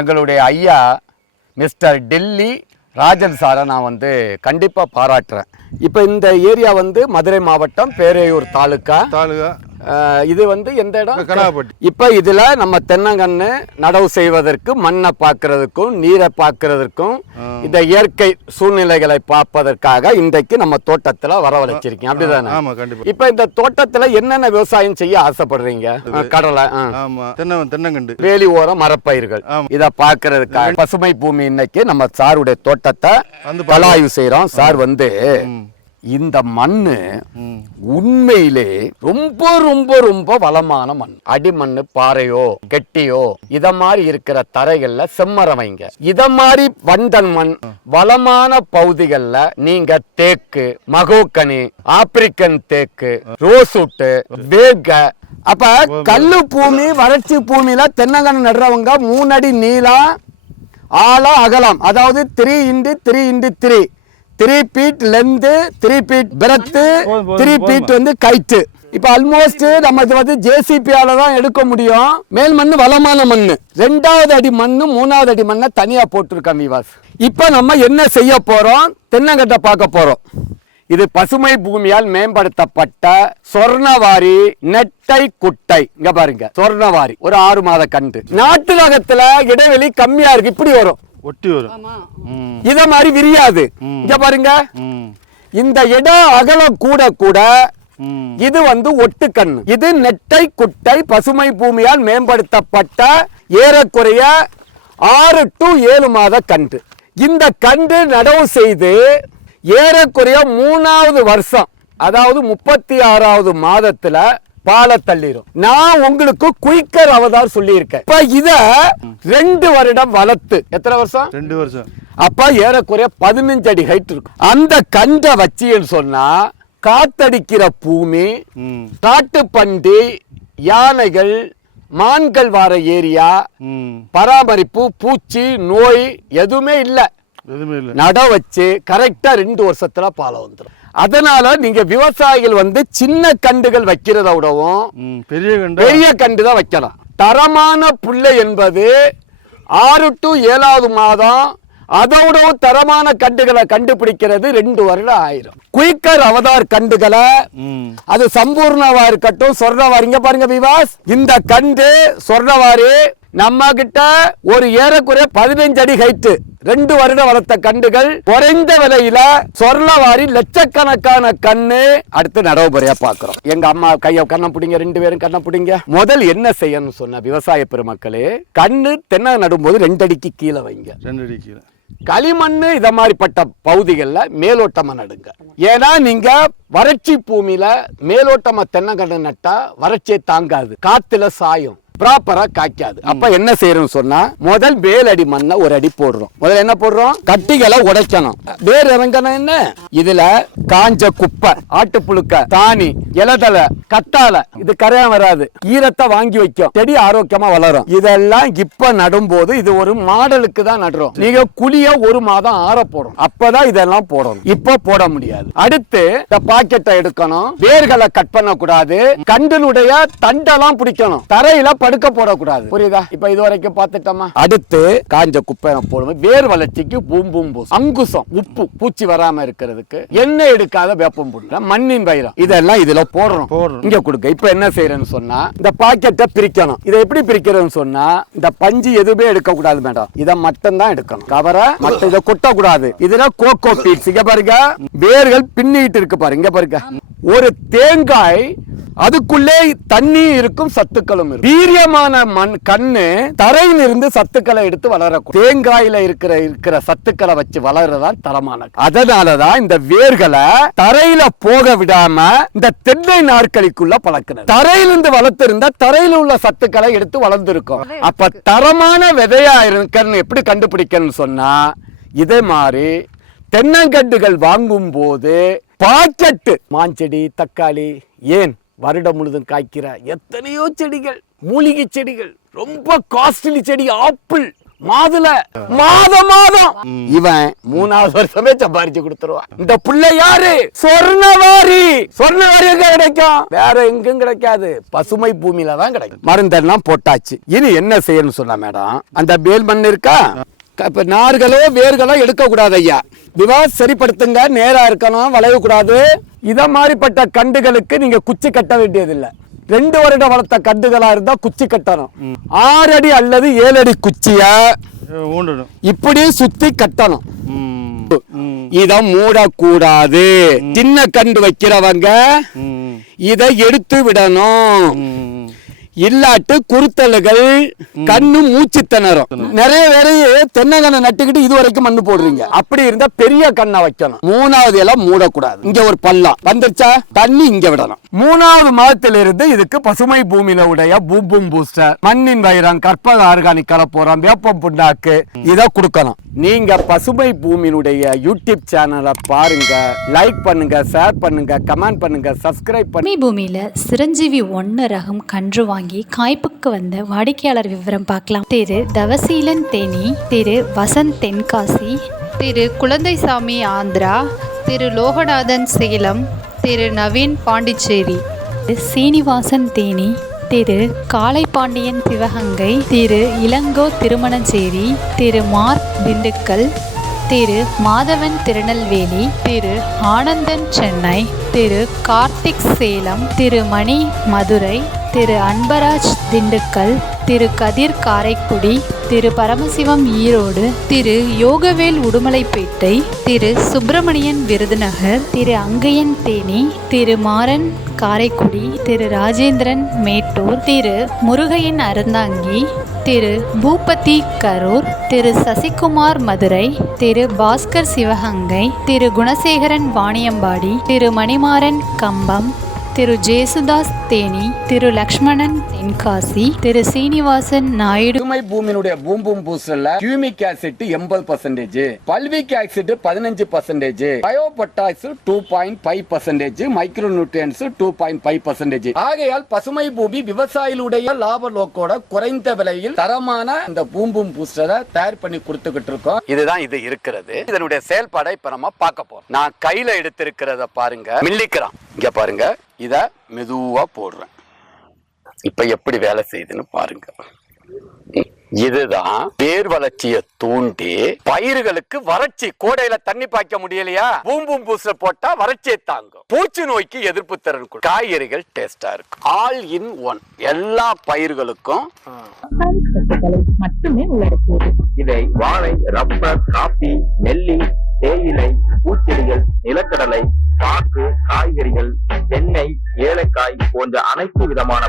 எங்களுடைய ஐயா மிஸ்டர் டெல்லி ராஜன் சாரை நான் வந்து கண்டிப்பாக பாராட்டுறேன். இப்போ இந்த ஏரியா வந்து மதுரை மாவட்டம் பேரையூர் தாலுக்கா. இது வந்து எந்த இடம்? கனாப்பட்டி. இப்போ இதில் நம்ம தென்னங்கன்று நடவு செய்வதற்கு மண்ணை பார்க்கறதுக்கும் நீரை பார்க்கறதுக்கும் இந்த இயற்கை சூழ்நிலைகளை பார்ப்பதற்காக இன்றைக்கு நம்ம தோட்டத்தில் வரவழைச்சிருக்கீங்க, அப்படிதானே? ஆமா, கண்டிப்பா. இப்போ இந்த தோட்டத்தில் என்னென்ன விவசாயம் செய்ய ஆசைப்படுறீங்க? கடலை, தென்னங்கண்டு, வேலி ஓரம் மரப்பயிர்கள், இதை பார்க்கறதுக்காக பசுமை பூமி இன்னைக்கு நம்ம சாருடைய தோட்டத்தை பலாய்வு செய்யறோம். சார் வந்து இந்த மண்ணு உண்மையிலே ரொம்ப ரொம்ப ரொம்ப வளமான மண். அடிமண்ணு, பாறையோ கெட்டியோ இத மாதிரி இருக்கிற தரைகள்ல செம்மரம் வைங்க. இத மாதிரி வண்டல் மண் வளமான பகுதிகள்ல நீங்க தேக்கு, மகோக்கனி, ஆப்பிரிக்கன் தேக்கு, ரோஸ்வுட், வேர்க. அப்ப கல்லு பூமி, வறட்சி பூமியில தென்னங்கன்று நடுறவங்க 3 அடி நீளம், ஆழம், அகலம், அதாவது 3x3x3 3 feet length, 3 feet breadth, 3 feet வந்து கைட்டு. இப்ப ஆல்மோஸ்ட் நம்ம இது வந்து ஜேசிபியால தான் எடுக்க முடியும். மேல் மண்ணு வளமான மண்ணு, 2வது அடி மண்ணு, 3வது அடி மண்ணை தனியா போட்டிருக்கோம் விவாஸ். இப்ப நம்ம என்ன செய்ய போறோம்? தென்னங்கட்டை பார்க்க போறோம். இது பசுமை பூமியால் மேம்படுத்தப்பட்ட சொர்ணவாரி நெட்டை குட்டை. இங்க பாருங்க, சொர்ணவாரி ஒரு 6 மாத கண்டு. நாட்டு ரகத்துல இடைவெளி கம்மியா இருக்கு, இப்படி வரும், ஒட்டி வரும். இத மாதிரி விரியாது. இங்க பாருங்க, இந்த இடம் அகலம் கூட கூட இது வந்து ஒட்டு கண்ணு. இது நெட்டை குட்டை பசுமை பூமியால் மேம்படுத்தப்பட்ட ஏறக்குறைய 6 to 7 மாத கன்று. இந்த கன்று நடவு செய்து ஏறக்குறைய 3வது வருஷம், அதாவது 36வது மாதத்துல பால தள்ளிரும். நான் உங்களுக்கு குயிக்கர் அவதார் சொல்லி இருக்கேன். இப்ப இத 2 வருடம் வளர்த்து, எத்தனை வருஷம்? 2 வருஷம். அப்ப ஏறக்குறைய 15 அடி ஹைட் இருக்கும். அந்த கண்டை வச்சின்னு சொன்னா காத்தடிக்கிற பூமி, காட்டு பண்டி, யானைகள், மான்கள் வார ஏரியா, பராமரிப்பு, பூச்சி, நோய் எதுவுமே இல்ல. நட வச்சு கரெக்டா 2 வருஷத்துல பால வந்துடும். அதனால நீங்க விவசாயிகள் வந்து சின்ன கண்டுகள் வைக்கிறத விடவும் பெரிய கண்டு தான் வைக்கலாம். தரமான புல்லை என்பது 6 to 7வது மாதம், அதோடவும் தரமான கண்டுகளை கண்டுபிடிக்கிறது 2 வருடம் ஆயிரும். குயிக்கர் அவதார் கண்டுகளை, அது சம்பூர்ணவா இருக்கட்டும், சொர்ணவாரி. இங்க பாருங்க விவாஸ், இந்த கண்டு சொர்ணவாரி நம்ம கிட்ட ஒரு ஏறக்குறைய 15 அடி ஹைட்டு, 2 வருடம் வளர்த்த கண்டுகள், குறைந்த விலையில சொர்ணவாரி லட்சக்கணக்கான கண்ணு. அடுத்து நடவுமுறையா பாக்குறோம். எங்க அம்மா கைய கண்ணை பிடிங்க, 2 பேரும் கண்ணை பிடிங்க. முதல் என்ன செய்யணும் சொன்ன விவசாய பெருமக்களே, கண்ணு தென்னை நடும்போது 2 அடிக்கு கீழே வைங்க. 2 அடி கீழே களிமண்ணு இத மாதிரிப்பட்ட பகுதிகளில் மேலோட்டமா நடுங்க. ஏன்னா நீங்க வறட்சி பூமியில மேலோட்டமா தென்னங்கன்று நட்டா வறட்சியை தாங்காது, காத்துல சாயும், ப்ராப்பரா காய்க்காது. அப்ப என்ன செய்யறோம் சொன்னா, முதல் வேலடி மண்ணை 1 அடி போடுறோம். முதல்ல என்ன போடுறோம்? கட்டிகளை உடைக்கணும். வேர் இறங்கணும். என்ன இதுல காஞ்ச குப்பை, ஆட்டுப்புழுக்க, தானி, இலதலை, கத்தாழை, இது கரையா வராது, ஈரத்தை வாங்கி வைக்கும், செடி ஆரோக்கியமா வளரும். இதெல்லாம் இப்ப நடும்போது இது ஒரு மாடலுக்கு தான் நடுறோம். நீங்க குழிய 1 மாதம் ஆற போடும், அப்பதான் இதெல்லாம் போடணும். இப்ப போட முடியாது. அடுத்து இந்த பாக்கெட்டை எடுக்கணும். வேர்களை கட் பண்ண கூடாது, கண்டினுடைய தண்டெல்லாம் பிடிக்கணும், தரையில படுக்க போடக்கூடாது. புரியுதா? இப்ப இதுவரைக்கும் பார்த்துட்டோமா? அடுத்து காஞ்ச குப்பை போடுவோம். வேர் வளர்ச்சிக்கு பூம்பும் அங்குசம், உப்பு, பூச்சி வராம இருக்கிறதுக்கு எண்ணெய் எடுக்காத வேப்பம் புண்ணு, மண்ணின் பயிரம், இதெல்லாம் இதுல போடுறோம். இங்க கொடுக்க. இப்ப என்ன செய்யறேன்னு சொன்னா, இந்த பாக்கெட்டை பிரிக்கணும். இதை எப்படி பிரிக்கிறதுன்னு சொன்னா, இந்த பஞ்சு எதுவுமே எடுக்க கூடாது மேடம், இதை மட்டும் தான் எடுக்கணும். கவரை மத்த இதை கொட்டக்கூடாது. இதுல கோகோ பீட்ஸ், இங்க பாருங்க, வேர்கள் பின்னிட்டு இருக்கு பாருங்க. இங்க பாருங்க, ஒரு தேங்காய் அதுக்குள்ளே தண்ணி இருக்கும், சத்துக்களும் இருக்கும். வீரியமான மண் கண்ணு தரையில் இருந்து சத்துக்களை எடுத்து வளரக்கூடும். தேங்காயில இருக்கிற சத்துக்களை வச்சு வளர்றதான் தரமான. அதனாலதான் இந்த வேர்களை தரையில போக விடாம இந்த தென்னை நாற்களிக்குள்ள பழக்கணும். தரையிலிருந்து வளர்த்திருந்தா தரையில் உள்ள சத்துக்களை எடுத்து வளர்ந்துருக்கும். அப்ப தரமான விதையா இருக்கன்னு எப்படி கண்டுபிடிக்கணும்னு சொன்னா, இதே மாதிரி தென்னங்கண்டுகள் வாங்கும் போது பாக்கெட்டு மாஞ்செடி, தக்காளி, ஏன் வருடம் முழுதும் காய்க்கிற எத்தனையோ செடிகள், மூலிகை செடிகள், ரொம்ப காஸ்ட்லி செடி, ஆப்பிள், மாதுளை மாதம் இவன் 3வது வருஷமே சம்பாரிச்சு கொடுத்துருவான். இந்த புள்ளை யாரு? சொர்ணவாரி எங்க கிடைக்கும்? வேற எங்கும் கிடைக்காது, பசுமை பூமியில தான் கிடைக்கும். மருந்தெல்லாம் போட்டாச்சு. இனி என்ன செய்யணும் சொன்னா மேடம், அந்த மேல் மண் இருக்கா, இப்ப நார்களோ வேர்களோ எடுக்க கூடாது ஐயா. சரிப்படுத்துங்க, நேரா இருக்கணும், வளைய கூடாது. இத மாதிரிப்பட்ட கண்டுகளுக்கு நீங்க குச்சி கட்ட வேண்டியது இல்ல. 2 வருடம் வளர்த்த கண்டுகளா இருந்தா குச்சி கட்டணும். 6 அடி அல்லது 7 அடி குச்சிய ஊண்டணும். இப்படி சுத்தி கட்டணும். இத மூடக்கூடாது. சின்ன கண்டு வைக்கிறவங்க இதை எடுத்து விடணும். இல்லாட்டு குருத்தல்கள், கண்ணு மூச்சு திணறும். நிறைய பேரையே தென்னங்கண்ணை நட்டுக்கிட்டு இது வரைக்கும் மண்ணு போடுறீங்க. அப்படி இருந்தா பெரிய கண்ணை வைக்கணும். 3வது எல்லாம் மூடக்கூடாது. இங்க ஒரு பள்ளம் வந்துருச்சா, தண்ணி இங்க விடணும். 3வது மாதத்திலிருந்து இதுக்கு பசுமை பூமியில உடைய பூம்பும் பூஸ்டர், மண்ணின் வைரம், கற்பக ஆர்கானிக் கலப்போரம், வேப்பம் புண்ணாக்கு இதை கொடுக்கணும். நீங்க பசுமை பூமியினுடைய யூடியூப் சேனலை பாருங்க, லைக் பண்ணுங்க, ஷேர் பண்ணுங்க, கமெண்ட் பண்ணுங்க, சப்ஸ்கிரைப் பண்ணுங்க. பூமியில சிரஞ்சீவி 1 ரகம் கன்று வாங்கி காய்ப்புக்கு வந்த வாடிக்கையாளர் விவரம் பார்க்கலாம். திரு தவசீலன் தேனி, திரு வசந்த் தென்காசி, திரு குழந்தைசாமி ஆந்திரா, திரு லோகநாதன் சேலம், திரு நவீன் பாண்டிச்சேரி, சீனிவாசன் தேனி, திரு காளைபாண்டியன் சிவகங்கை, திரு இளங்கோ திருமணச்சேரி, திரு மார்க் திண்டுக்கல், திரு மாதவன் திருநெல்வேலி, திரு ஆனந்தன் சென்னை, திரு கார்த்திக் சேலம், திரு மணி மதுரை, திரு அன்பராஜ் திண்டுக்கல், திரு கதிர் காரைக்குடி, திரு பரமசிவம் ஈரோடு, திரு யோகவேல் உடுமலைப்பேட்டை, திரு சுப்பிரமணியன் விருதுநகர், திரு அங்கையன் தேனி, திரு மாறன் காரைக்குடி, திரு ராஜேந்திரன் மேட்டூர், திரு முருகையன் அறந்தாங்கி, திரு பூபதி கரூர், திரு சசிகுமார் மதுரை, திரு பாஸ்கர் சிவகங்கை, திரு குணசேகரன் வாணியம்பாடி, திரு மணிமாறன் கம்பம், திரு ஜேசுதாஸ் தேனி, திரு லக்ஷ்மணன் தென்காசி, திரு சீனிவாசன் நாயுடு. பசுமை பூமியினுடைய பூம்பும் பூஸ்டர்ல humic acid 80%, fulvic acid 15%, biopotash 2.5%, micro nutrients 2.5%. ஆகையால் பசுமை பூமி விவசாயிகளுடைய லாப நோக்கோட குறைந்த விலையில் தரமான இந்த பூம்பும் பூஸ்டரை தயார் பண்ணி கொடுத்துக்கிட்டு இருக்கோம். இதுதான் இது இருக்கிறது. இதனுடைய செயல்பாடை இப்ப நம்ம பார்க்க போறோம். நான் கையில எடுத்திருக்கிறத பாருங்க, மில்லிக்கிறான். இங்க பாருங்க, இத மெதுவா போடுறேன். இப்ப எப்படி வேலை செய்யுதுன்னு பாருங்க. இதுதான் வேர் வளர்ச்சியை தூண்டி பயிர்களுக்கு வறட்சி, கோடையில தண்ணி பாய்க்க முடியலையா, பூம்பும் பூஸ்டர் போட்டா வறட்சியை தாங்கும், பூச்சி நோய்க்கு எதிர்ப்பு திறன், காய்கறிகள் டேஸ்டா இருக்கும். ஆல் இன் ஒன், எல்லா பயிர்களுக்கும் மட்டுமே உள்ளடக்கியது. இதை வாழை, ரப்பர், காபி, நெல்லி, தேயிலை, பூச்செடிகள், நிலக்கடலை, பாக்கு, காய்கறிகள், தென்னை, ஏலக்காய் போன்ற அனைத்து விதமான